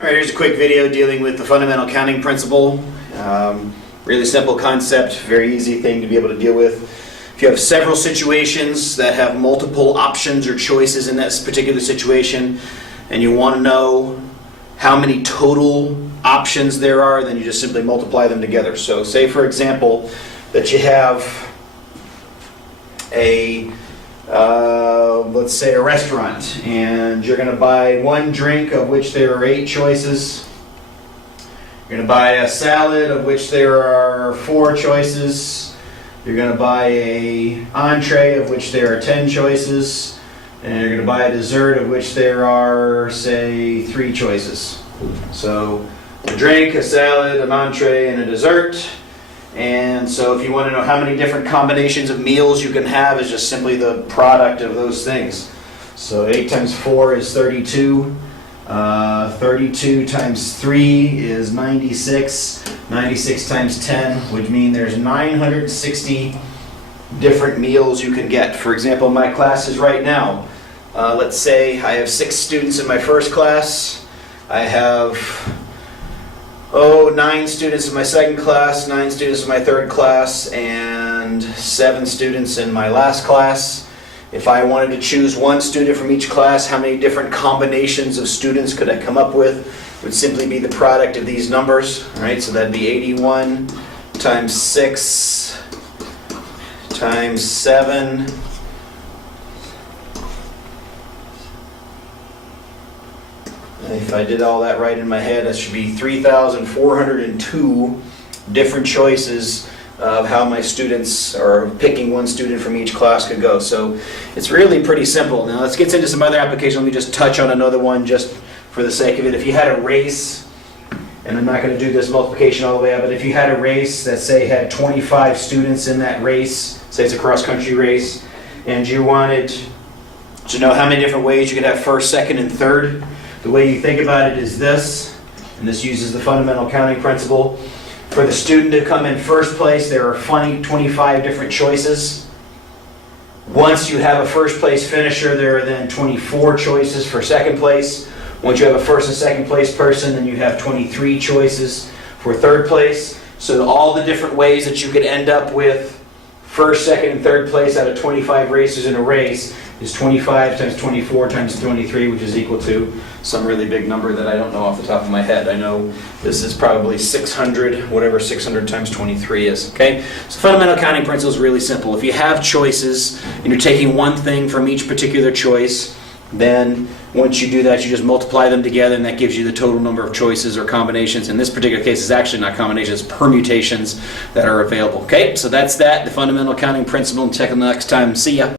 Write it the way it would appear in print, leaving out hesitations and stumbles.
Alright, here's a quick video dealing with the fundamental counting principle. Really simple concept, very easy thing to be able to deal with. If you have several situations that have multiple options or choices in that particular situation, and you want to know how many total options there are, then you just simply multiply them together. So say, for example, that you have let's say a restaurant, and you're going to buy one drink of which there are 8 choices. You're going to buy a salad of which there are 4 choices. You're going to buy a entree of which there are 10 choices. And you're going to buy a dessert of which there are, say, 3 choices. So a drink, a salad, an entree, and a dessert. And so if you want to know how many different combinations of meals you can have, is just simply the product of those things. So 8 times 4 is 32. 32 times 3 is 96. 96 times 10 would mean there's 960 different meals you can get. For example, my classes right now, let's say I have 6 students in my first class. I have 9 students in my second class, 9 students in my third class, and 7 students in my last class. If I wanted to choose one student from each class, how many different combinations of students could I come up with? It would simply be the product of these numbers. All right, so that'd be 81 times 6 times 7 if I did all that right in my head, that should be 3,402 different choices of how my students, or picking one student from each class, could go. So it's really pretty simple. Now let's get into some other applications. Let me just touch on another one just for the sake of it. If you had a race, and I'm not going to do this multiplication all the way up, but if you had a race that, say, had 25 students in that race, say it's a cross-country race, and you wanted to know how many different ways you could have first, second, and third, the way you think about it is this, and this uses the fundamental counting principle. For the student to come in first place, there are 25 different choices. Once you have a first place finisher, there are then 24 choices for second place. Once you have a first and second place person, then you have 23 choices for third place. So all the different ways that you could end up with first, second, and third place out of 25 racers in a race is 25 times 24 times 23, which is equal to some really big number that I don't know off the top of my head. I know this is probably 600, whatever 600 times 23 is. Okay? So fundamental counting principle is really simple. If you have choices and you're taking one thing from each particular choice, then once you do that, you just multiply them together, and that gives you the total number of choices or combinations. In this particular case, it's actually not combinations, it's permutations that are available. Okay, so that's that, the fundamental counting principle. Until next time, see ya.